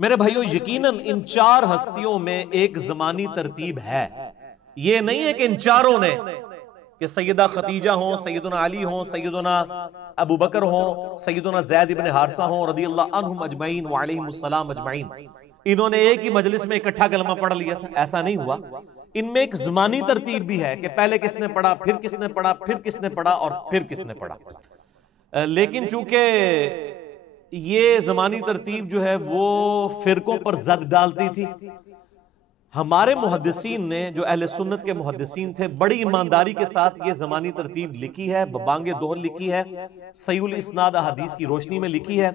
میرے بھائیو یقیناً ان چار ہستیوں میں ایک زمانی ترتیب ہے. یہ نہیں ہے کہ ان چاروں نے کہ سیدہ خدیجہ ہوں، سیدنا علی ہوں، سیدنا ابو بکر ہوں، سیدنا زید ابن حارثہ ہوں رضی اللہ عنہم اجمعین وعلیہم السلام اجمعین، انہوں نے ایک ہی مجلس میں اکٹھا کلمہ پڑھ لیا تھا. ایسا نہیں ہوا. ان میں ایک زمانی ترتیب بھی ہے کہ پہلے کس نے پڑھا، پھر کس نے پڑھا، پھر کس نے پڑھا اور پھر کس نے پڑھا. لیکن چونکہ یہ زمانی ترتیب جو ہے وہ فرقوں پر زد ڈالتی تھی، ہمارے محدثین نے جو اہل سنت کے محدثین تھے بڑی ایمانداری کے ساتھ یہ زمانی ترتیب لکھی ہے، ببانگ دوہر لکھی ہے، صحیح الاسناد احادیث کی روشنی میں لکھی ہے.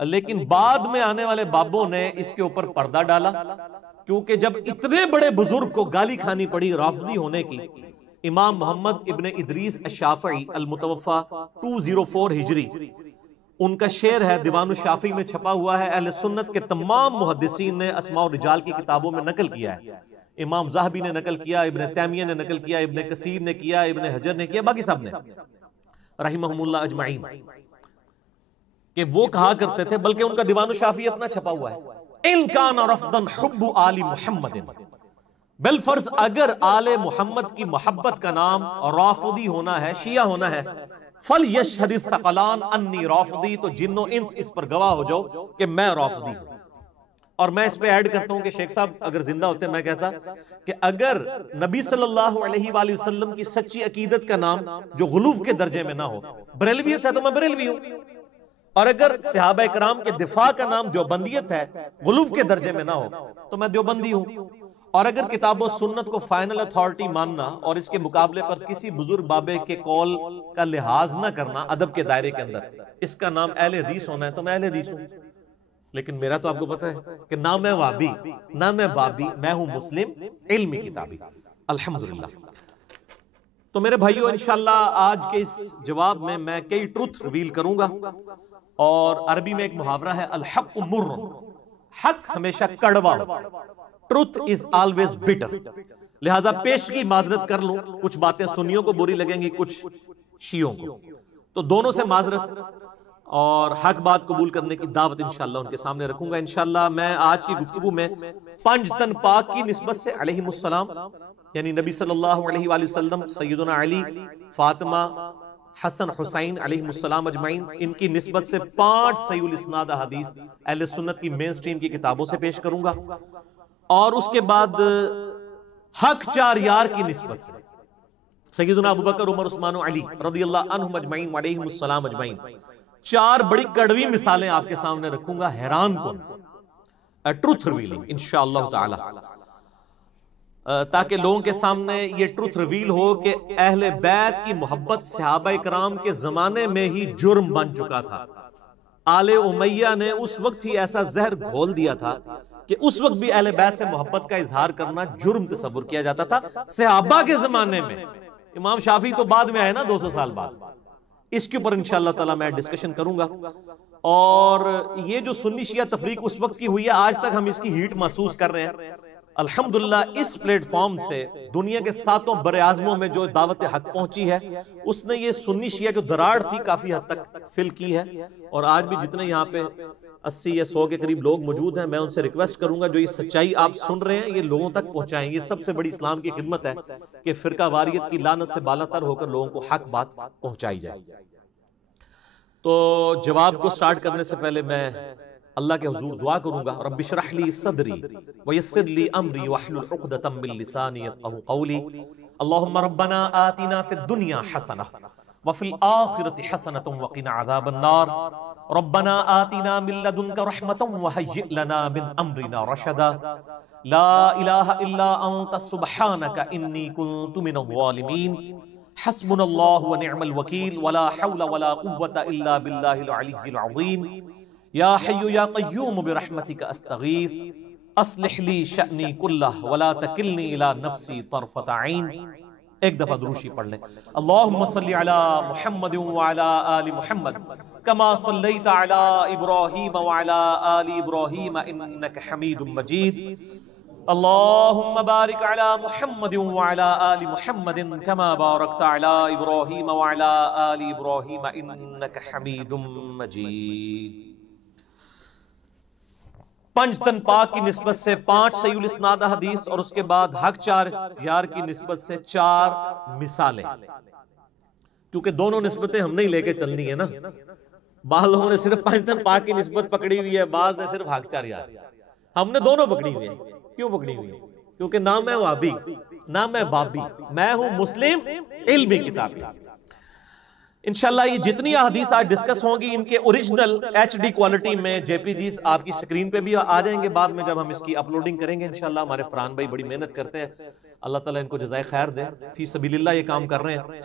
لیکن بعد میں آنے والے بابوں نے اس کے اوپر پردہ ڈالا، کیونکہ جب اتنے بڑے بزرگ کو گالی کھانی پڑی رافضی ہونے کی. امام محمد ابن ادریس الشافعی المتوفى 204 ہجری، ان کا شعر ہے دیوان الشافعی میں چھپا ہوا ہے، اہل سنت کے تمام محدثین نے اسماء الرجال کی کتابوں میں نقل کیا ہے. امام ذہبی نے نقل کیا، ابن تیمیہ نے نقل کیا، ابن کثیر نے کیا، ابن حجر نے کیا، باقی سب نے رحمہم اللہ اجمعین، کہ وہ کہا کرتے تھے، بلکہ ان کا دیوان الشافعی اپنا چھپا ہوا ہے، ان کان رفضا حب آل محمد، بالفرض اگر آل محمد کی محبت کا نام رافضی ہونا ہے، شیعہ ہونا ہے، فَلْيَشْهَدِ الثَّقَلَانِ أَنِّي رَافِضِي، تو جن و انس اس پر گواہ ہو جاؤ کہ میں رافضی ہوں. اور میں اس پہ ایڈ کرتا ہوں کہ شیخ صاحب اگر زندہ ہوتے میں کہتا کہ اگر نبی صلی اللہ علیہ وآلہ وسلم کی سچی عقیدت کا نام جو غلوف کے درجے میں نہ ہو، بریلویت ہے تو میں بریلوی ہوں، اور اگر صحابہ اکرام کے دفاع کا نام دیوبندیت ہے، غلوف کے درجے میں نہ ہو، تو میں دیوبندی ہوں. اور اگر کتاب و سنت کو فائنل اتھارٹی ماننا اور اس کے مقابلے پر کسی بزرگ بابے کے قول کا لحاظ نہ کرنا ادب کے دائرے کے اندر، اس کا نام اہل حدیث ہونا ہے تو میں اہل حدیث ہوں. لیکن میرا تو آپ کو پتہ ہے کہ نہ میں وابی نہ میں بابی، میں ہوں مسلم علمی کتابی الحمدللہ. تو میرے بھائیو انشاءاللہ آج کے اس جواب میں میں کئی ٹروتھ ریویل کروں گا. اور عربی میں ایک محاورہ ہے الحق مر، حق ہمیشہ کڑوا ہوتا ہے، ٹروتھ از آلویز بیٹر. لہٰذا پیش کی معذرت کر لوں، کچھ باتیں سنیوں کو بری لگیں گی، کچھ شیعوں کو، تو دونوں سے معذرت، اور حق بات قبول کرنے کی دعوت انشاءاللہ ان کے سامنے رکھوں گا. انشاءاللہ میں آج کی گفتگو میں پنج تن پاک کی نسبت سے علیہم السلام، یعنی نبی صلی اللہ علیہ وآلہ وسلم، سیدنا علی، فاطمہ، حسن، حسین علیہم السلام اجمعین، ان کی نسبت سے 5 صحیح الاسناد احادیث اہل سنت کی مین سٹریم کی کتابوں سے پیش کروں گا. اور اس کے بعد حق 4 یار کی نسبت سے سیدنا ابو بکر، عمر، عثمان و علی رضی اللہ عنہم اجمعین وعلیہم السلام اجمعین، 4 بڑی کڑوی مثالیں آپ کے سامنے رکھوں گا، حیران کن، ٹروتھ ریویلنگ انشاءاللہ تعالی، تاکہ لوگوں کے سامنے یہ ٹروتھ ریویل ہو کہ اہل بیت کی محبت صحابہ اکرام کے زمانے میں ہی جرم بن چکا تھا. آل امیہ نے اس وقت ہی ایسا زہر گھول دیا تھا کہ اس وقت بھی اہل بیت سے محبت کا اظہار کرنا جرم تصور کیا جاتا تھا صحابہ کے زمانے میں. امام شافعی تو بعد میں آئے نا، 200 سال بعد. اس کے اوپر انشاءاللہ تعالی میں ڈسکشن کروں گا. اور یہ جو سنی شیعہ تفریق اس وقت کی ہوئی ہے، آج تک ہم اس کی ہیٹ محسوس کر رہے ہیں. الحمدللہ اس پلیٹ فارم سے دنیا کے 7 بر اعظموں میں جو دعوت حق پہنچی ہے، اس نے یہ سنی شیعہ جو دراڑ تھی کافی حد تک فل کی ہے. اور آج بھی جتنے یہاں پہ 80 یا 100 کے قریب لوگ موجود ہیں، میں ان سے ریکویسٹ کروں گا جو یہ سچائی آپ سن رہے ہیں یہ لوگوں تک پہنچائیں. یہ سب سے بڑی اسلام کی خدمت ہے کہ فرقہ واریت کی لعنت سے بالا تر ہو کر لوگوں کو حق بات پہنچائی جائے. تو جواب کو سٹارٹ کرنے سے پہلے میں اللہ کے حضور دعا کروں گا، رب اشرح لی صدری ویسر لی امری واحلل عقدۃ من لسانی یفقہوا قولی. اللہم ربنا آتنا فی الدنیا حسنہ وفی الآخرۃ حسنۃ وقنا عذاب النار. ربنا آتنا من لدنک رحمۃ وہیئ لنا من امرنا رشدا. لا الہ الا انت سبحانک انی کنت من الظالمین. حسبنا اللہ ونعم الوکیل ولا حول ولا قوة الا باللہ العلی العظیم. یا حی یا قیوم برحمتک استغیث اصلح لی شأنی کلہ ولا تکلنی الی نفسی طرفۃ عین. ایک دفعہ دروشی پڑھ لیں. اللہم صلی علی محمد وعلی آل محمد کما صلیت علی ابراہیم وعلی آل ابراہیم انک حمید مجید. اللہم بارک علی محمد وعلی آل محمد کما بارکت علی ابراہیم وعلی آل ابراہیم انک حمید مجید. پنجتن پاک کی نسبت سے 5 صحیح الاسناد حدیث، اور اس کے بعد حق 4 یار کی نسبت سے 4 مثالیں، کیونکہ دونوں نسبتیں ہم نہیں لے کے چلنی ہے نا، بعض لوگوں نے صرف پنجتن پاک کی نسبت پکڑی ہوئی ہے، بعض نے صرف حق 4 یار، ہم نے دونوں پکڑی ہوئی ہے۔ کیوں پکڑی ہوئی ہے؟ کیونکہ نہ میں وہابی نہ میں بابی، میں ہوں مسلم علمی کتابی۔ انشاءاللہ یہ جتنی احادیث آج ڈسکس ہوں گی ان کے اوریجنل ایچ ڈی کوالٹی میں جے پی جیز آپ کی سکرین پہ بھی آ جائیں گے بعد میں جب ہم اس کی اپلوڈنگ کریں گے انشاءاللہ۔ ہمارے فرحان بھائی بڑی محنت کرتے ہیں، اللہ تعالیٰ ان کو جزائے خیر دے، فی سبیل اللہ یہ کام کر رہے ہیں۔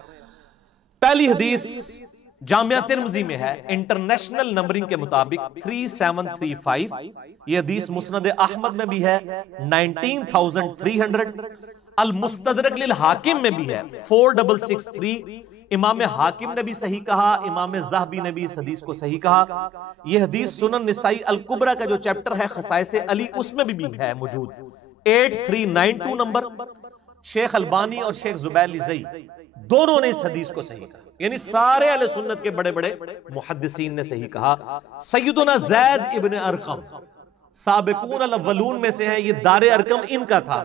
پہلی حدیث جامعہ ترمذی میں ہے، انٹرنیشنل نمبرنگ کے مطابق 3735، یہ حدیث مسند احمد میں بھی ہے 19300، المستدرک للحاکم میں بھی ہے 4663، امام حاکم نے بھی صحیح کہا، امام ذہبی نے بھی اس حدیث کو صحیح کہا۔ یہ حدیث سنن نسائی الکبریٰ کا جو چیپٹر ہے خصائص علی، اس میں بھی ہے موجود، 8392 نمبر۔ شیخ البانی اور شیخ زبیلی زئی دونوں نے اس حدیث کو صحیح کہا، یعنی سارے اہل سنت کے بڑے بڑے محدثین نے صحیح کہا۔ سیدنا زید ابن ارقم سابقون الاولون میں سے ہیں، یہ دار ارقم ان کا تھا۔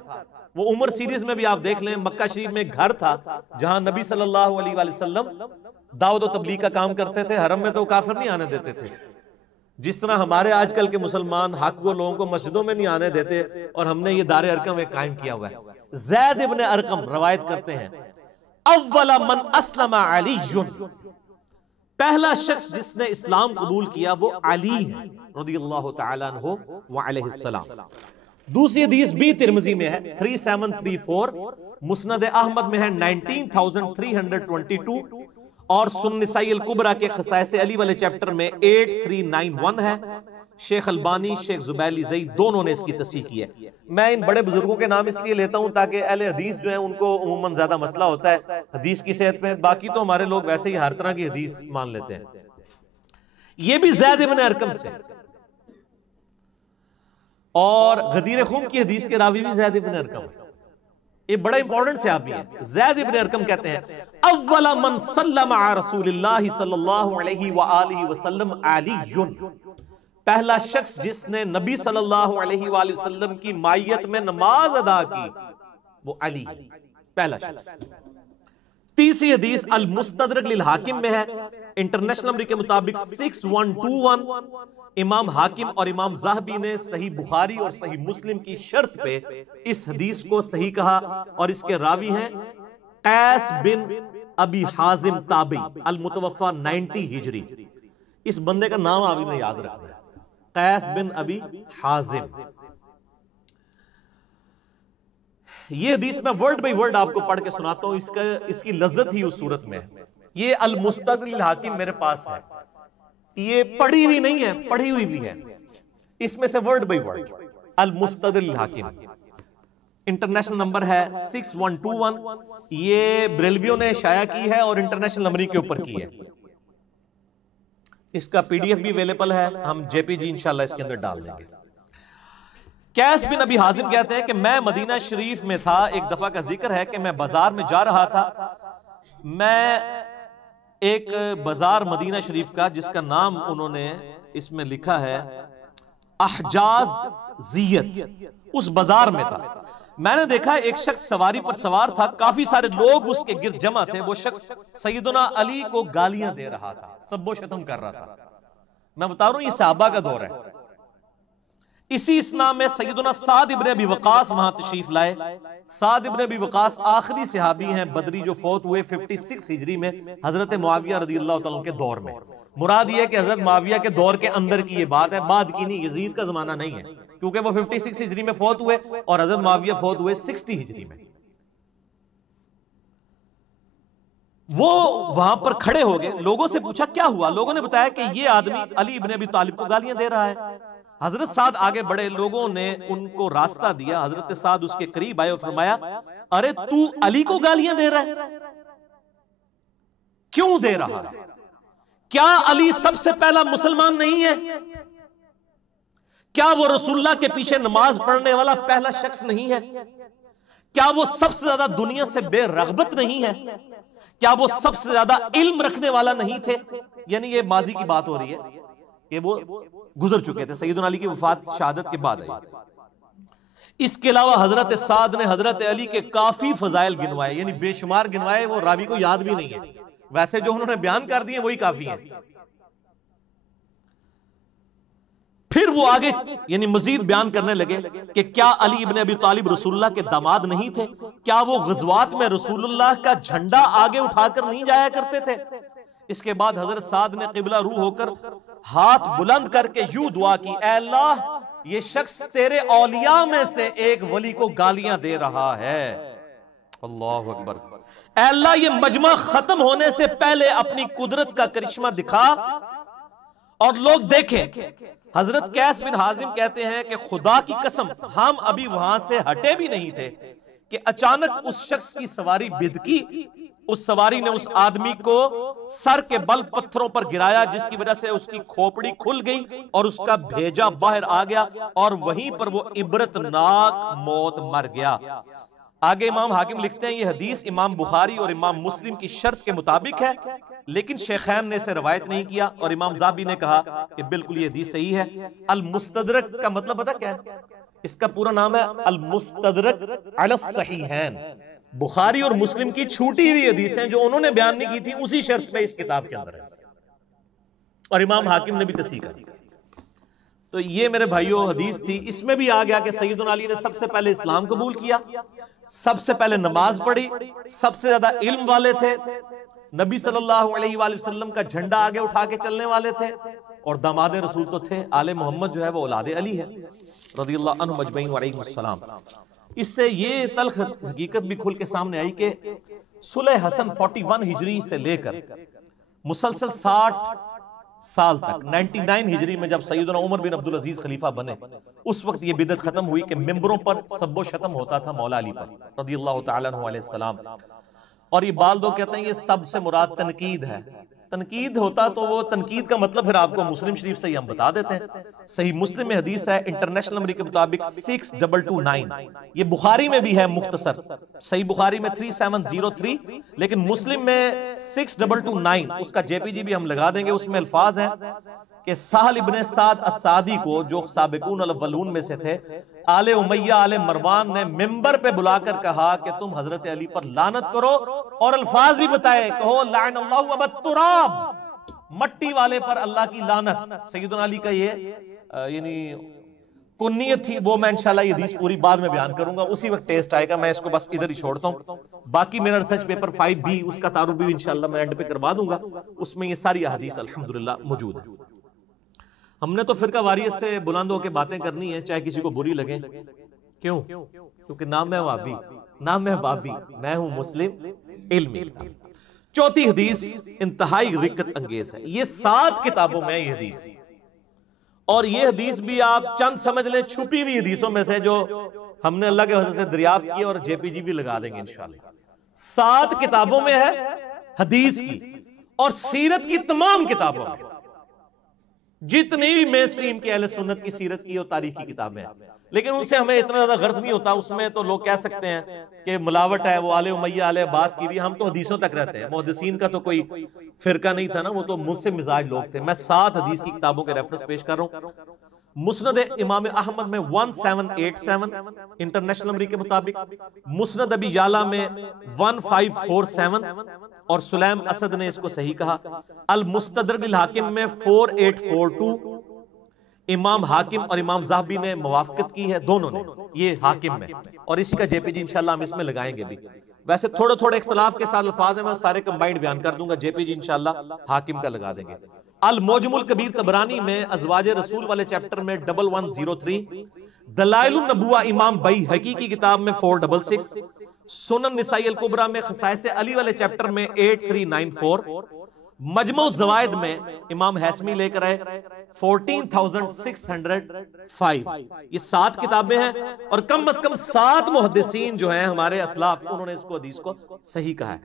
وہ عمر سیریز میں بھی آپ دیکھ لیں، مکہ شریف میں ایک گھر تھا جہاں نبی صلی اللہ علیہ وآلہ وسلم دعوت و تبلیغ کا کام کرتے تھے، حرم میں تو کافر نہیں آنے دیتے تھے، جس طرح ہمارے آج کل کے مسلمان حق وہ لوگوں کو مسجدوں میں نہیں آنے دیتے، اور ہم نے یہ دار ارقم ایک قائم کیا ہوا ہے۔ زید ابن ارقم روایت کرتے ہیں، اول من اسلم علی، پہلا شخص جس نے اسلام قبول کیا وہ علی ہے رضی اللہ تعالیٰ عنہ وعلیہ السلام۔ دوسری حدیث بھی ترمذی میں ہے 3734، مسند احمد میں ہے 19322، اور سنن نسائی الکبریٰ کے خصائص علی والے چیپٹر میں 8391 ہے۔ شیخ البانی، شیخ زبیلی زئی دونوں نے اس کی تصحیح کی ہے۔ میں ان بڑے بزرگوں کے نام اس لیے لیتا ہوں تاکہ اہل حدیث جو ہیں ان کو عموماً زیادہ مسئلہ ہوتا ہے حدیث کی صحت میں، باقی تو ہمارے لوگ ویسے ہی ہر طرح کی حدیث مان لیتے ہیں۔ یہ بھی زید ابن ارقم سے، اور غدیر خم کی حدیث کے راوی بھی زید ابن ارقم ہے، یہ بڑا امپورٹنٹ صحابی ہے۔ زید ابن ارقم کہتے ہیں، اول من صلی مع رسول اللہ صلی اللہ علیہ وآلہ وسلم علی، پہلا شخص جس نے نبی صلی اللہ علیہ وآلہ وسلم کی معیت میں نماز ادا کی وہ علی، پہلا شخص۔ تیسری حدیث المستدرک للحاکم میں ہے، انٹرنیشنل نمبر کے مطابق 6121، امام حاکم اور امام ذہبی نے صحیح بخاری اور صحیح مسلم کی شرط پہ اس حدیث کو صحیح کہا، اور اس کے راوی ہیں قیس بن ابی حازم تابعی المتوفى 90 ہجری۔ اس بندے کا نام آپ نے یاد رکھنا ہے، قیس بن ابی حازم۔ یہ حدیث میں ورڈ بائی ورڈ آپ کو پڑھ کے سناتا ہوں، اس کی لذت ہی اس صورت میں ہے۔ یہ المستدرک للحاکم میرے پاس ہے، یہ پڑھی ہوئی نہیں ہے، پڑھی ہوئی بھی ہے، اس میں سے ورڈ بائی ورڈ المستدرک للحاکم، انٹرنیشنل نمبر ہے 6121، یہ بریلویوں نے شائع کی ہے اور انٹرنیشنل نمبر کے اوپر کی ہے۔ اس کا پی ڈی ایف بھی اویلیبل ہے، ہم جے پی جی انشاءاللہ اس کے اندر ڈال دیں گے۔ قیس بن ابی حازم کہتے ہیں کہ میں مدینہ شریف میں تھا، ایک دفعہ کا ذکر ہے کہ میں بازار میں جا رہا تھا، میں ایک بازار مدینہ شریف کا جس کا نام انہوں نے اس میں لکھا ہے احجاز زیت، اس بازار میں تھا، میں نے دیکھا ایک شخص سواری پر سوار تھا، کافی سارے لوگ اس کے گرد جمع تھے، وہ شخص سیدنا علی کو گالیاں دے رہا تھا، سب و شتم کر رہا تھا۔ میں بتا رہا ہوں یہ صحابہ کا دور ہے۔ اسی اسنا میں سیدنا سعد ابن ابی وقاص وہاں تشریف لائے۔ سعد ابن ابی وقاص آخری صحابی ہیں بدری جو فوت ہوئے 56 ہجری میں حضرت معاویہ رضی اللہ تعالیٰ کے دور میں۔ مراد یہ ہے کہ حضرت معاویہ کے دور کے اندر کی یہ بات ہے، بعد کی نہیں، یزید کا زمانہ نہیں ہے، کیونکہ وہ 56 ہجری میں فوت ہوئے اور حضرت معاویہ فوت ہوئے 60 ہجری میں۔ وہ وہاں پر کھڑے ہو گئے، لوگوں سے پوچھا کیا ہوا، لوگوں نے بتایا کہ یہ آدمی علی ابن ابی طالب کو گالیاں دے رہا ہے۔ حضرت سعد آگے بڑھے، لوگوں نے ان کو راستہ دیا، حضرت سعد اس کے قریب آئے اور فرمایا ارے تو علی کو گالیاں دے رہا ہے، کیوں دے رہا ہے؟ کیا علی سب سے پہلا مسلمان نہیں ہے؟ کیا وہ رسول اللہ کے پیچھے نماز پڑھنے والا پہلا شخص نہیں ہے؟ کیا وہ سب سے زیادہ دنیا سے بے رغبت نہیں ہے؟ کیا وہ سب سے زیادہ علم رکھنے والا نہیں تھے؟ یعنی یہ ماضی کی بات ہو رہی ہے کہ وہ گزر چکے تھے، سیدنا علی کی وفات شہادت کے بعد آئی۔ اس کے علاوہ حضرت سعد نے حضرت علی کے کافی فضائل گنوائے، یعنی بے شمار گنوائے، وہ راوی کو یاد بھی نہیں ہے، ویسے جو انہوں نے بیان کر دیے وہی کافی ہیں۔ پھر وہ آگے یعنی مزید بیان کرنے لگے کہ کیا علی ابن ابی طالب رسول اللہ کے داماد نہیں تھے؟ کیا وہ غزوات میں رسول اللہ کا جھنڈا آگے اٹھا کر نہیں جایا کرتے تھے؟ اس کے بعد حضرت سعد نے قبلہ رو ہو کر ہاتھ بلند کر کے یوں دعا کی، اے اللہ یہ شخص تیرے اولیاء میں سے ایک ولی کو گالیاں دے رہا ہے۔ اللہ اکبر۔ اے اللہ یہ مجمع ختم ہونے سے پہلے اپنی قدرت کا کرشمہ دکھا اور لوگ دیکھیں۔ حضرت قیس بن حازم کہتے ہیں کہ خدا کی قسم ہم ابھی وہاں سے ہٹے بھی نہیں تھے کہ اچانک اس شخص کی سواری بدکی، اس سواری نے اس آدمی کو سر کے بل پتھروں پر گرایا، جس کی وجہ سے اس کی کھوپڑی کھل گئی اور اس کا بھیجا باہر آ گیا اور وہیں پر وہ عبرتناک موت مر گیا۔ آگے امام حاکم لکھتے ہیں یہ حدیث امام بخاری اور امام مسلم کی شرط کے مطابق ہے، لیکن شیخین نے اسے روایت نہیں کیا، اور امام ذہبی نے کہا کہ بالکل یہ حدیث صحیح ہے۔ المستدرک کا مطلب پتہ کیا ہے؟ اس کا پورا نام ہے المستدرک علی الصحیحین، بخاری اور مسلم کی چھوٹی ہوئی حدیثیں جو انہوں نے بیان نہیں کی تھی اسی شرط پہ اس کتاب کے اندر ہے، اور امام حاکم نے بھی تصحیح کری۔ تو یہ میرے بھائیوں حدیث تھی، اس میں بھی آ گیا کہ سیدنا علی نے سب سے پہلے اسلام قبول کیا، سب سے پہلے نماز پڑھی، سب سے زیادہ علم والے تھے، نبی صلی اللہ علیہ وآلہ وسلم کا جھنڈا آگے اٹھا کے چلنے والے تھے، اور داماد رسول تو تھے۔ آل محمد جو ہے وہ اولاد علی ہے رضی اللہ عنہ مجمعین وعلیہم السلام۔ اس سے یہ تلخ حقیقت بھی کھل کے سامنے آئی کہ صلح حسن 41 ہجری سے لے کر مسلسل 60 سال تک 99 ہجری میں جب سیدنا عمر بن عبدالعزیز خلیفہ بنے، اس وقت یہ بدعت ختم ہوئی کہ ممبروں پر سب و شتم ہوتا تھا مولا علی پر رضی اللہ تعالیٰ عنہ علیہ السلام، اور یہ بال دو کہتے ہیں یہ سب سے مراد تنقید ہے۔ تنقید ہوتا تو وہ تنقید کا مطلب پھر آپ کو مسلم شریف سے ہی ہم بتا دیتے ہیں۔ صحیح مسلم میں حدیث ہے انٹرنیشنل نمبر کے مطابق 6229، یہ بخاری میں بھی ہے مختصر، صحیح بخاری میں 3703، لیکن مسلم میں 6229، اس کا جے پی جی بھی ہم لگا دیں گے۔ اس میں الفاظ ہیں کہ سہل ابن سعد السعدی کو، جو سابقون الاولون میں سے تھے، آل امیہ آل مروان نے ممبر پہ بلا کر کہا کہ تم حضرت علی پر لعنت کرو، اور الفاظ بھی بتائے، کہو لعن اللہ ابا التراب، مٹی والے پر اللہ کی لعنت۔ سیدنا علی کا یہ یعنی کنیت تھی، وہ میں انشاءاللہ یہ حدیث پوری بعد میں بیان کروں گا، اسی وقت ٹیسٹ آئے گا، میں اس کو بس ادھر ہی چھوڑتا ہوں۔ باقی میرا ریسرچ پیپر 5B اس کا تعارف بھی انشاءاللہ میں اینڈ پہ کروا دوں گا، اس میں یہ ساری احادیث الحمدللہ موجود ہے۔ ہم نے تو فرقہ واریت سے بلند ہو کے باتیں کرنی ہے، چاہے کسی کو بری لگیں۔ کیوں؟ کیونکہ نہ میں وابی نہ میں بابی، میں ہوں مسلم علمی کتاب۔ چوتھی حدیث انتہائی رقت انگیز ہے، یہ 7 کتابوں میں یہ حدیث، اور یہ حدیث بھی آپ چند سمجھ لیں چھپی ہوئی حدیثوں میں سے جو ہم نے اللہ کے فضل سے دریافت کی، اور جے پی جی بھی لگا دیں گے انشاءاللہ۔ 7 کتابوں میں ہے حدیث کی، اور سیرت کی تمام کتابوں میں، جتنی بھی مین سٹریم کی اہل سنت کی سیرت کی اور تاریخ کی کتابیں ہیں، لیکن ان سے ہمیں اتنا زیادہ غرض نہیں ہوتا۔ اس میں تو لوگ کہہ سکتے ہیں کہ ملاوٹ ہے، وہ آل امیہ آل عباس کی بھی، ہم تو حدیثوں تک رہتے ہیں۔ محدثین کا تو کوئی فرقہ نہیں تھا نا، وہ تو منصف مزاج لوگ تھے۔ میں 7 حدیث کی کتابوں کے ریفرنس پیش کر رہا ہوں۔ مسند امام احمد میں 1787 انٹرنیشنل نمبر کے مطابق، مسند ابی یعلا میں 1547، اور سلیم اسد نے اس کو صحیح کہا۔ المستدرک الحاکم میں 4842، امام حاکم اور امام ذہبی نے موافقت کی ہے، دونوں نے، یہ حاکم میں، اور اسی کا جے پی جی انشاءاللہ ہم اس میں لگائیں گے بھی۔ ویسے تھوڑے تھوڑے اختلاف کے ساتھ الفاظ ہیں، میں سارے کمبائنڈ بیان کر دوں گا، جے پی جی انشاءاللہ حاکم کا لگا دیں گے۔ المعجم الکبیر طبرانی میں ازواج رسول والے چیپٹر میں 1103، دلائل النبوہ امام بیہقی کی کتاب میں 466، سنن نسائی الکبریٰ میں خصائص علی والے چیپٹر میں 8394، مجمع الزوائد میں امام حیثمی لے کر آئے 14605۔ یہ 7 کتابیں ہیں، اور کم از کم 7 محدثین جو ہیں ہمارے اسلاف، انہوں نے اس کو حدیث کو صحیح کہا ہے۔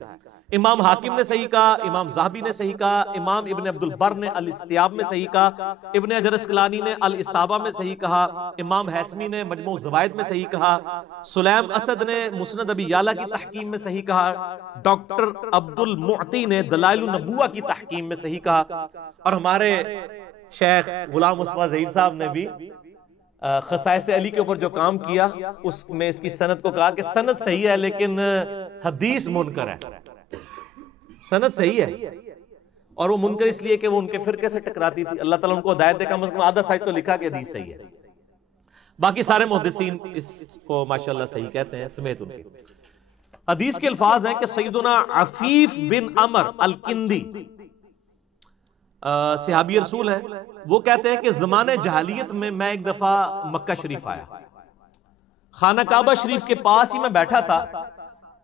امام حاکم نے صحیح کہا، امام ذہبی نے صحیح کہا، امام ابن عبد البر نے الاستیاب میں صحیح کہا، ابن حجر اسقلانی نے الاصابہ میں صحیح کہا، امام حیثمی نے مجموع الزوائد میں صحیح کہا، سلیم اسد نے مسند ابی یعلا کی تحکیم میں صحیح کہا، ڈاکٹر عبد المعطی نے دلائل النبوہ کی تحکیم میں صحیح کہا، اور ہمارے شیخ غلام مصطفیٰ ظہیر صاحب نے بھی خصائص علی کے اوپر جو کام کیا اس میں اس کی سند کو کہا کہ سند صحیح ہے لیکن حدیث منکر ہے. سند صحیح ہے اور وہ منکر اس لیے کہ وہ ان کے فرقے سے ٹکراتی تھی. اللہ تعالیٰ ان کو ہدایت دے, کم از کم آدھا سائز تو لکھا کہ حدیث صحیح ہے. باقی سارے محدثین اس کو ماشاءاللہ صحیح کہتے ہیں سمیت ان کے. حدیث کے الفاظ ہیں کہ سیدنا عفیف بن عمر الکندی صحابی رسول ہے, وہ کہتے ہیں کہ زمانے جہالیت میں ایک دفعہ مکہ شریف آیا, خانہ کعبہ شریف کے پاس ہی میں بیٹھا تھا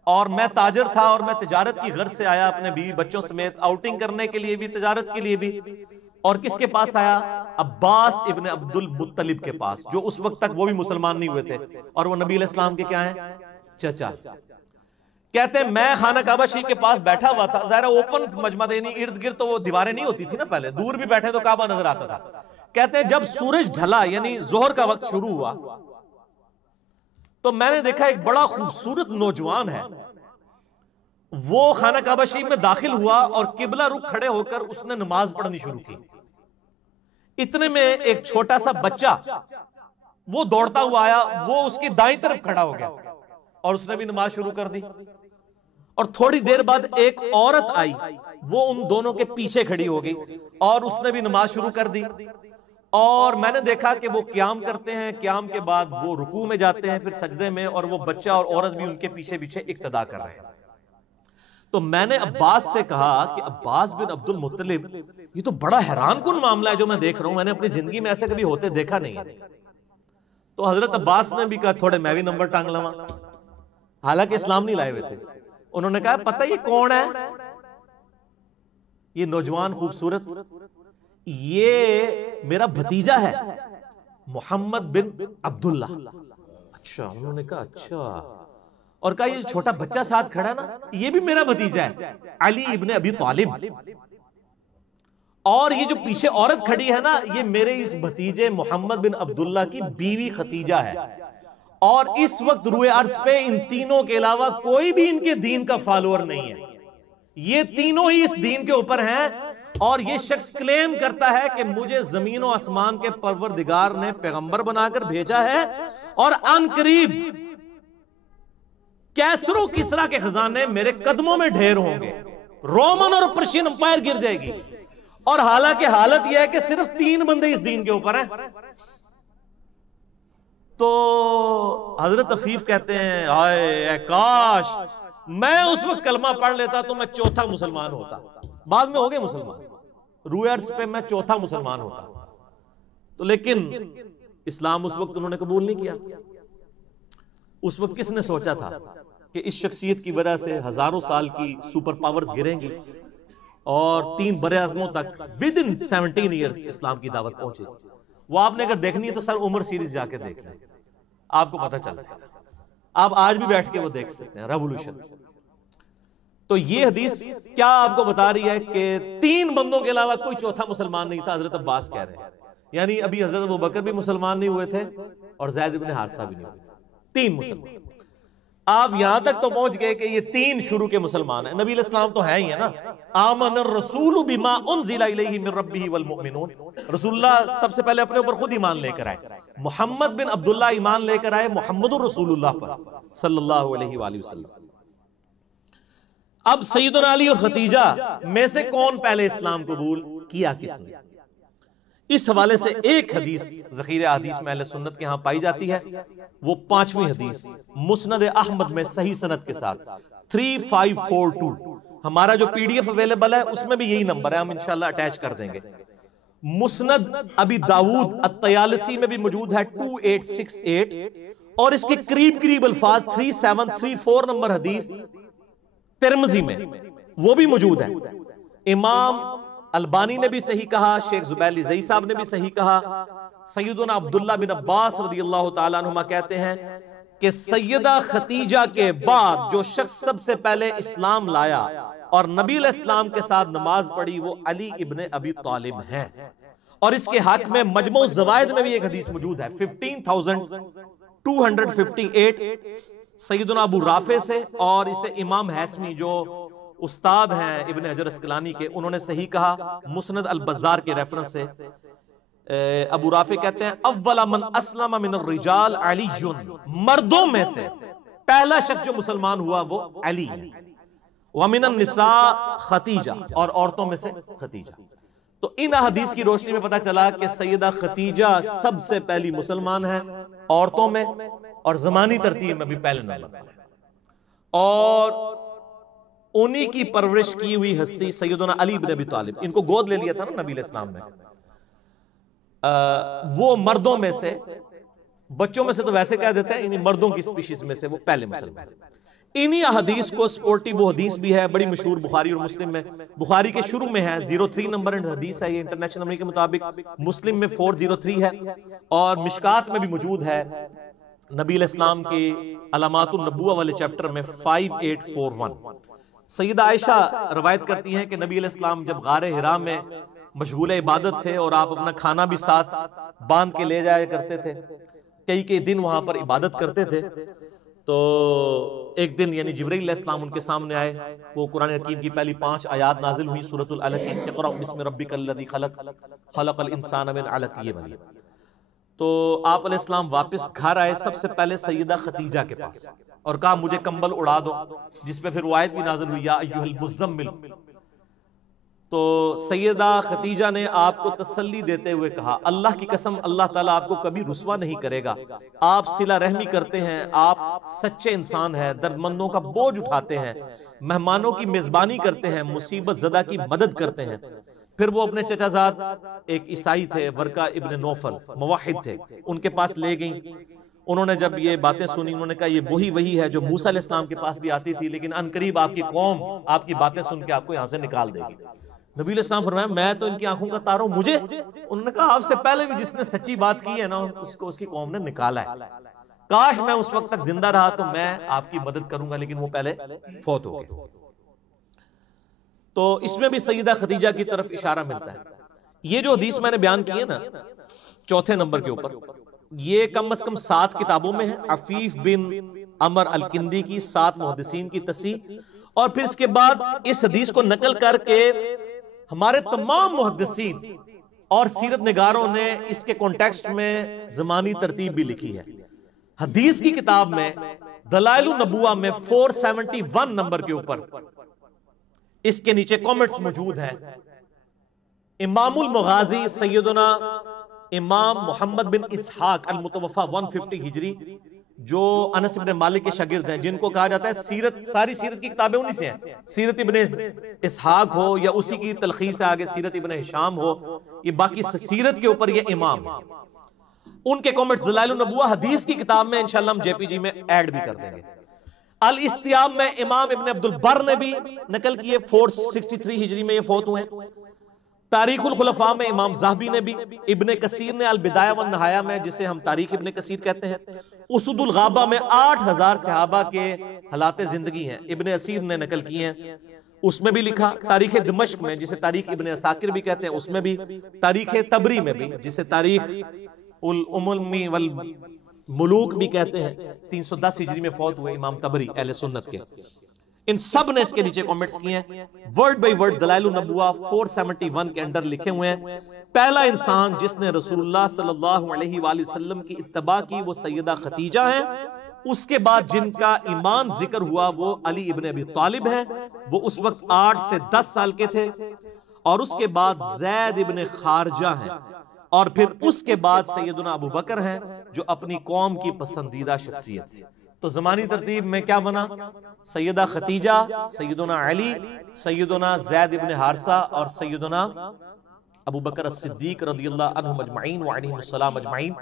اور میں تاجر تھا اور میں تجارت کی غرض سے آیا اپنے بیوی بچوں سمیت, آؤٹنگ کرنے کے لیے بھی تجارت کے لیے بھی. اور کس کے پاس آیا؟ عباس ابن عبد المطلب کے پاس, جو اس وقت تک وہ بھی مسلمان نہیں ہوئے تھے اور وہ نبی علیہ السلام کے کیا ہیں؟ چچا. کہتے ہیں میں خانہ کعبہ شریف کے پاس بیٹھا ہوا تھا, ظاہر اوپن مجمع یعنی ارد گرد تو وہ دیواریں نہیں ہوتی تھی نا پہلے, دور بھی بیٹھے تو کعبہ نظر آتا تھا. کہتے ہیں جب سورج ڈھلا یعنی ظہر کا وقت شروع ہوا تو میں نے دیکھا ایک بڑا خوبصورت نوجوان ہے, وہ خانہ کعبہ شریف میں داخل ہوا اور قبلہ رخ کھڑے ہو کر اس نے نماز پڑھنی شروع کی. اتنے میں ایک چھوٹا سا بچہ وہ دوڑتا ہوا آیا, وہ اس کی دائیں طرف کھڑا ہو گیا اور اس نے بھی نماز شروع کر دی. اور تھوڑی دیر بعد ایک عورت آئی, وہ ان دونوں کے پیچھے کھڑی ہو گئی اور اس نے بھی نماز شروع کر دی. اور میں نے دیکھا کہ وہ قیام کرتے ہیں, قیام کے بعد وہ رکوع میں جاتے ہیں, پھر سجدے میں, اور وہ بچہ اور عورت بھی ان کے پیچھے پیچھے اقتدا کر رہے ہیں. تو میں نے عباس سے کہا کہ عباس بن عبد المطلب, یہ تو بڑا حیران کن معاملہ ہے جو میں دیکھ رہا ہوں, میں نے اپنی زندگی میں ایسے کبھی ہوتے دیکھا نہیں ہے. تو حضرت عباس نے بھی کہا تھوڑے میں بھی نمبر ٹانگ لواں, حالانکہ اسلام نہیں لائے ہوئے تھے. انہوں نے کہا پتہ یہ کون ہے؟ یہ نوجوان خوبصورت, یہ میرا بھتیجا ہے محمد بن عبداللہ. اچھا, انہوں نے کہا اچھا, اور کہا یہ چھوٹا بچہ ساتھ کھڑا نا یہ بھی میرا بھتیجا ہے علی ابن ابی طالب, اور یہ جو پیچھے عورت کھڑی ہے نا یہ میرے اس بھتیجے محمد بن عبداللہ کی بیوی ختیجہ ہے. اور اس وقت روئے عرض پہ ان تینوں کے علاوہ کوئی بھی ان کے دین کا فالوور نہیں ہے, یہ تینوں ہی اس دین کے اوپر ہیں. اور یہ شخص کلیم کرتا ہے کہ مجھے زمین و آسمان کے پروردگار نے پیغمبر بنا کر بھیجا ہے, اور ان قریب کیسر و کسرا کے خزانے میرے قدموں میں ڈھیر ہوں گے, رومن اور پرشین امپائر گر جائے گی. اور حالانکہ حالت یہ ہے کہ صرف 3 بندے اس دین کے اوپر ہیں. تو حضرت عفیف کہتے ہیں اے کاش میں اس وقت کلمہ پڑھ لیتا تو میں چوتھا مسلمان ہوتا. بعد میں ہو گئے مسلمان, روئے عرض پہ میں چوتھا مسلمان ہوتا. تو لیکن اسلام اس وقت انہوں نے قبول نہیں کیا. اس وقت کس نے سوچا تھا کہ اس شخصیت کی وجہ سے ہزاروں سال کی سپر پاورز گریں گی اور 3 برے اعظموں تک within 17 years اسلام کی دعوت پہنچے. وہ آپ نے اگر دیکھنی ہے تو سر عمر سیریز جا کے دیکھ لیں, آپ کو پتہ چلتا ہے. آپ آج بھی بیٹھ کے وہ دیکھ سکتے ہیں, ریولوشن. تو یہ حدیث کیا آپ کو بتا رہی ہے کہ 3 بندوں کے علاوہ کوئی چوتھا مسلمان نہیں تھا. حضرت عباس کہہ رہے ہیں, یعنی ابھی حضرت ابوبکر بھی مسلمان نہیں ہوئے تھے اور زید بن حارثہ بھی نہیں ہوئے تھے, 3 مسلمان. آپ یہاں تک تو پہنچ گئے کہ یہ 3 شروع کے مسلمان ہیں. نبی علیہ السلام تو ہے ہی ہے نا, آمن الرسول بما انزل الیہ من ربہ والمؤمنون. رسول اللہ سب سے پہلے اپنے اوپر خود ایمان لے کر آئے. محمد بن عبداللہ ایمان لے کر آئے محمد الرسول اللہ پر صلی اللہ علیہ وآلہ وسلم. اب سیدنا علی اور ختیجہ میں سے کون پہلے اسلام قبول کیا, کس نے؟ اس حوالے سے ایک حدیث ذخیرہ حدیث میں اہل سنت کے ہاں پائی جاتی ہے, وہ 5ویں حدیث مسند احمد میں صحیح سند کے ساتھ 3542. ہمارا جو PDF اویلیبل ہے اس میں بھی یہی نمبر ہے, ہم انشاءاللہ اٹیچ کر دیں گے. مسند ابی داؤد الطیالسی میں بھی موجود ہے 2868, اور اس کے قریب الفاظ 3734 نمبر حدیث ترمذی میں وہ بھی موجود ہے. امام البانی نے بھی صحیح کہا, شیخ زبیلی زئی صاحب نے بھی صحیح کہا. سیدنا عبداللہ بن عباس رضی اللہ تعالیٰ عنہما کہتے ہیں کہ سیدہ ختیجہ کے بعد جو شخص سب سے پہلے اسلام لایا اور نبی علیہ السلام کے ساتھ نماز پڑھی وہ علی ابن ابی طالب ہیں. اور اس کے حق میں مجموع الزوائد میں بھی ایک حدیث موجود ہے 15258 سیدنا ابو رافع سے, اور اسے امام حیثمی جو استاد ہیں ابن حجر اسقلانی کے, انہوں نے صحیح کہا مسند البزار کے ریفرنس سے ابو رافع کہتے ہیں اول من اسلم من الرجال علی، مردوں میں سے پہلا شخص جو مسلمان ہوا وہ علی ہے، ومن النساء خدیجہ، اور عورتوں میں سے خدیجہ۔ تو ان حدیث کی روشنی میں پتا چلا کہ سیدہ خدیجہ سب سے پہلی مسلمان ہیں عورتوں میں، اور زمانی ترتیب میں بھی پہلے نمبر پر، اور انہی کی پرورش کی ہوئی ہستی سیدنا علی بن ابی طالب، ان کو گود لے لیا تھا نا نبی علیہ السلام نے، وہ مردوں میں سے، بچوں میں سے تو ویسے کہہ دیتے ہیں، انہی مردوں کی سپیشیز میں سے وہ پہلے مسلمان۔ انہی حدیث کو سپورٹی وہ حدیث بھی ہے، بڑی مشہور بخاری اور مسلم میں، بخاری کے شروع میں ہے 03 نمبر حدیث ہے، یہ انٹرنیشنل نمبر کے مطابق، مسلم میں 403 ہے، اور مشکات میں بھی موجود ہے نبی علیہ السلام کے علامات النبوہ والے چیپٹر میں 5841۔ سیدہ عائشہ روایت کرتی ہیں کہ نبی علیہ السلام جب غار حرا میں مشغول عبادت تھے، اور آپ اپنا کھانا بھی ساتھ باندھ کے لے جایا کرتے تھے، کئی دن وہاں پر عبادت کرتے تھے، تو ایک دن یعنی جبرائیل علیہ السلام ان کے سامنے آئے، وہ قرآن حکیم کی پہلی 5 آیات نازل ہوئی سورۃ العلق، اقرأ بسم ربک الذی خلق خلق الانسان من علق، یہ والی۔ تو آپ علیہ السلام واپس گھر آئے، سب سے پہلے سیدہ خدیجہ کے پاس، اور کہا مجھے کمبل اڑا دو، جس پہ پھر وہ آیت بھی نازل ہوئی یا ایھا المزمل۔ تو سیدہ خدیجہ نے آپ کو تسلی دیتے ہوئے کہا اللہ کی قسم اللہ تعالیٰ آپ کو کبھی رسوا نہیں کرے گا، آپ صلہ رحمی کرتے ہیں، آپ سچے انسان ہیں، درد مندوں کا بوجھ اٹھاتے ہیں، مہمانوں کی میزبانی کرتے ہیں، مصیبت زدہ کی مدد کرتے ہیں۔ پھر وہ اپنے چچا زاد ایک عیسائی تھے، ورقہ ابن نوفل، موحد تھے، ان کے پاس لے گئیں۔ انہوں نے جب یہ باتیں سنی، انہوں نے کہا یہ وہی ہے جو موسیٰ علیہ السلام کے پاس بھی آتی تھی، لیکن ان قریب آپ کی قوم آپ کی باتیں سن کے آپ کو یہاں سے نکال دے گی۔ نبی علیہ السلام فرمایا میں تو ان کی آنکھوں کا تارا ہوں، مجھے؟ انہوں نے کہا آپ سے پہلے بھی جس نے سچی بات کی ہے نا اس کی قوم نے نکالا ہے، کاش میں اس وقت تک زندہ رہا تو میں آپ کی مدد کروں گا، لیکن وہ پہلے فوت ہو گئے۔ تو اس میں بھی سیدہ خدیجہ کی طرف اشارہ ملتا ہے۔ یہ جو حدیث میں نے بیان کی ہے نا 4 نمبر کے اوپر، یہ کم از کم 7 کتابوں میں ہے، عفیف بن عمر الکندی کی 7 محدثین کی تصحیح، اور پھر اس کے بعد اس حدیث کو نقل کر کے ہمارے تمام محدثین اور سیرت نگاروں نے اس کے کانٹیکسٹ میں زمانی ترتیب بھی لکھی ہے۔ حدیث کی کتاب میں دلائل النبوہ میں 471 نمبر کے اوپر اس کے نیچے کامنٹس موجود ہیں۔ امام المغازی سیدنا امام محمد بن اسحاق المتوفہ 150 ہجری، جو انس بن مالک کے شاگرد ہیں، جن کو کہا جاتا ہے سیرت، ساری سیرت کی کتابیں انہی سے ہیں، سیرت ابن اسحاق ہو یا اسی کی تلخیص آگے سیرت ابن ہشام ہو، یہ باقی سیرت کے اوپر یہ امام ہیں۔ ان کے کامنٹس دلائل النبوہ حدیث کی کتاب میں انشاءاللہ ہم JPG میں ایڈ بھی کر دیں گے۔ الاستیاب میں امام ابن عبد البر نے بھی نقل کیے، 463 ہجری میں یہ فوت ہوئے ہیں۔ تاریخ الخلفاء میں امام زاہبی نے بھی، ابن کثیر نے البدایہ والنہایہ میں، جسے ہم تاریخ ابن کثیر کہتے ہیں، اسد الغابہ میں 8000 صحابہ کے حالات زندگی ہیں، ابن اسیر نے نقل کی ہیں، اس میں بھی لکھا۔ تاریخ دمشق میں، جسے تاریخ ابن عساکر بھی کہتے ہیں، اس میں بھی، تاریخ تبری میں بھی، جسے تاریخ الاممی والملوک بھی کہتے ہیں، 310 ہجری میں فوت ہوئے امام تبری اہل سنت کے۔ ان سب نے اس کے نیچے کامنٹس کیے ہیں، ورڈ بائی ورڈ دلائل النبوہ 471 کے اندر لکھے ہوئے ہیں۔ پہلا انسان جس نے رسول اللہ صلی اللہ علیہ وآلہ وسلم کی اتباع کی وہ سیدہ خدیجہ ہیں، اس کے بعد جن کا ایمان ذکر ہوا وہ علی ابن ابی طالب ہیں، وہ اس وقت 8 سے 10 سال کے تھے، اور اس کے بعد زید ابن خارجہ ہیں، اور پھر اس کے بعد سیدنا ابو بکر ہیں جو اپنی قوم کی پسندیدہ شخصیت تھی۔ تو زمانی ترتیب میں کیا بنا؟ سیدہ خدیجہ، سیدنا علی، سیدنا زید ابن حارثہ، اور سیدنا ابو بکر الصدیق رضی اللہ عنہم اجمعین وعلیہم السلام اجمعین۔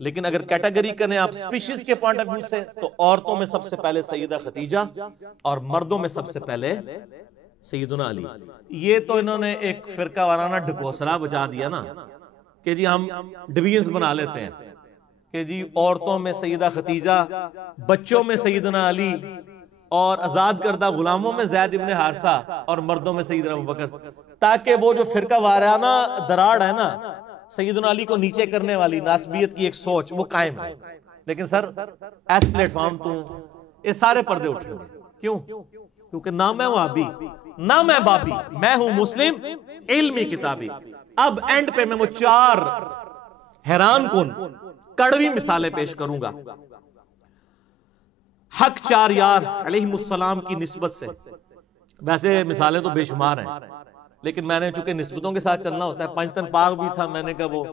لیکن اگر کیٹیگری کریں آپ سپیشیز کے پوائنٹ آف ویو سے، تو عورتوں میں سب سے پہلے سیدہ خدیجہ، اور مردوں میں سب سے پہلے سیدنا علی۔ یہ تو انہوں نے ایک فرقہ وارانہ ڈھکوسلا بچا دیا نا، کہ جی ہم ڈویژنز بنا لیتے ہیں کہ جی عورتوں میں سیدہ خدیجہ، بچوں میں سیدنا علی، اور آزاد کردہ غلاموں میں زید ابن حارثہ، اور مردوں میں سیدنا ابو بکر، تاکہ وہ جو فرقہ وارانہ دراڑ ہے نا سیدنا علی کو نیچے کرنے والی ناسبیت کی ایک سوچ، وہ قائم ہے۔ لیکن سر ایس پلیٹ فارم تو یہ سارے پردے اٹھ گئے۔ کیوں؟ کیونکہ نہ میں وہابی، نہ میں بابی، میں ہوں مسلم علمی کتابی۔ اب اینڈ پہ میں وہ 4 حیران کن کڑوی مثالیں پیش کروں گا۔ حق چار یار علیہ السلام کی نسبت سے، ویسے مثالیں تو بے شمار ہیں، لیکن میں نے چونکہ نسبتوں کے ساتھ چلنا ہوتا ہے، پنجتن پاک بھی تھا، میں نے کہا وہ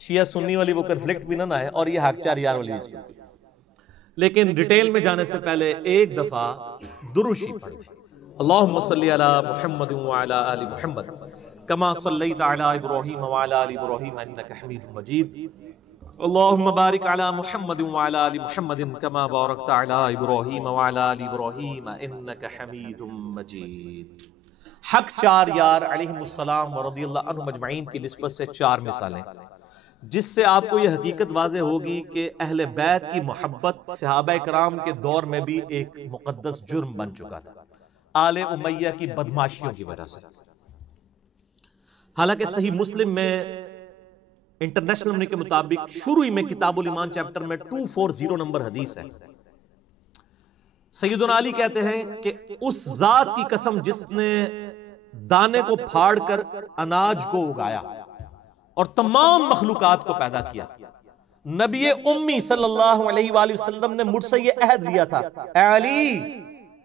شیعہ سنی والی وہ کنفلکٹ بھی نہ آئے، اور یہ حق چار یار والی نسبت۔ لیکن ڈیٹیل میں جانے سے پہلے ایک دفعہ درود شریف پڑھ لیں۔ اللہم صلی علی محمد وعلی آل محمد کما صلیت علی ابراہیم وعلی آل ابراہیم انک حمید مجید، اللہم بارک علی محمد وعلی آل محمد کما بارکت علی ابراہیم وعلی آل ابراہیم انک حمید مجید۔ حق چار یار علیہ السلام ورضی اللہ عنہ مجمعین کی نسبت سے چار مثالیں، جس سے آپ کو یہ حقیقت واضح ہوگی کہ اہل بیت کی محبت صحابہ کرام کے دور میں بھی ایک مقدس جرم بن چکا تھا، آل امیہ کی بدماشیوں کی وجہ سے۔ حالانکہ صحیح مسلم میں انٹرنیشنل نمبر کے مطابق شروع میں کتاب الایمان چیپٹر میں 240 نمبر حدیث ہے، سیدنا علی کہتے ہیں کہ اس ذات کی قسم جس نے دانے کو پھاڑ کر اناج کو اگایا اور تمام مخلوقات کو پیدا کیا، نبی امی صلی اللہ علیہ وآلہ وسلم نے مجھ سے یہ عہد لیا تھا، اے علی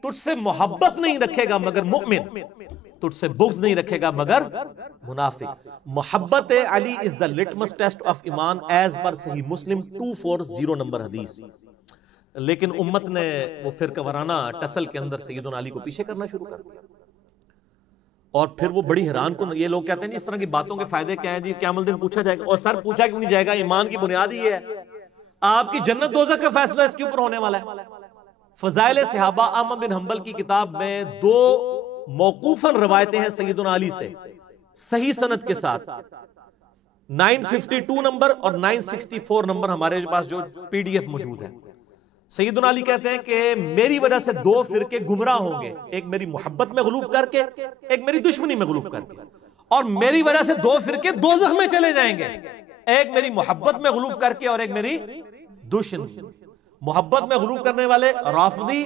تجھ سے محبت نہیں رکھے گا مگر مؤمن، تجھ سے بغض نہیں رکھے گا مگر منافق۔ محبت علی is the litmus test of ایمان as per صحیح مسلم 240 نمبر حدیث۔ لیکن امت نے وہ فرقہ وارانہ ٹسل کے اندر سیدنا علی کو پیچھے کرنا شروع کر دیا، اور پھر وہ بڑی حیران کن، یہ لوگ کہتے ہیں اس طرح کی باتوں کے فائدے کیا ہیں جی، قیامت الدین پوچھا جائے گا، اور سر پوچھا کیوں نہیں جائے گا، ایمان کی بنیاد ہی ہے، آپ کی جنت دوزخ کا فیصلہ اس کے اوپر ہونے والا ہے۔ فضائل صحابہ احمد بن حنبل کی کتاب میں دو موقوفاً روایتیں ہیں سیدنا علی سے صحیح سند کے ساتھ، 952 نمبر اور 964 نمبر ہمارے پاس جو پی ڈی ایف موجود ہے۔ سیدنا علی کہتے ہیں کہ میری وجہ سے دو فرقے گمراہ ہوں گے، ایک میری محبت میں غلوف کر کے، ایک میری دشمنی میں غلوف کر کے، اور میری وجہ سے دو فرقے دوزخ میں چلے جائیں گے، ایک میری محبت میں غلوف کر کے اور ایک میری دشمنی۔ محبت میں غلوف کرنے والے رافضی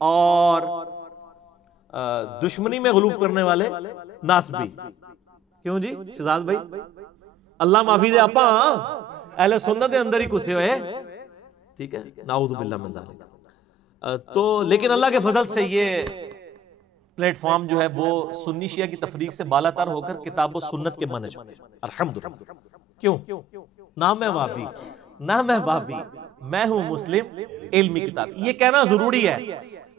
اور دشمنی میں غلوف کرنے والے ناسبی۔ کیوں جی شہزاد بھائی، اللہ معافی دے آپا، اہل سنت دے اندر ہی کسے ہوئے، ٹھیک ہے، نعوذ باللہ من ذالک۔ تو لیکن اللہ کے فضل سے یہ پلیٹ فارم جو ہے وہ سنی شیعہ کی تفریق سے بالا تر ہو کر کتاب و سنت کے منہج میں، الحمدللہ۔ کیوں؟ نہ میں وہابی نہ میں وہابی، میں ہوں مسلم علمی کتاب۔ یہ کہنا ضروری ہے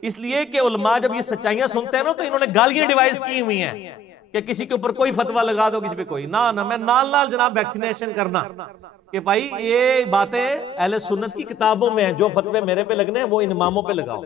اس لیے کہ علماء جب یہ سچائیاں سنتے ہیں نا تو انہوں نے گالیاں ڈیوائز کی ہوئی ہیں کہ کسی کے اوپر کوئی فتویٰ لگا دو، کسی پہ کوئی نہ میں نال جناب ویکسینیشن کرنا کہ بھائی یہ باتیں اہل سنت کی کتابوں میں ہیں، جو فتوے میرے پہ لگنے ہیں وہ ان اماموں پہ لگاؤ۔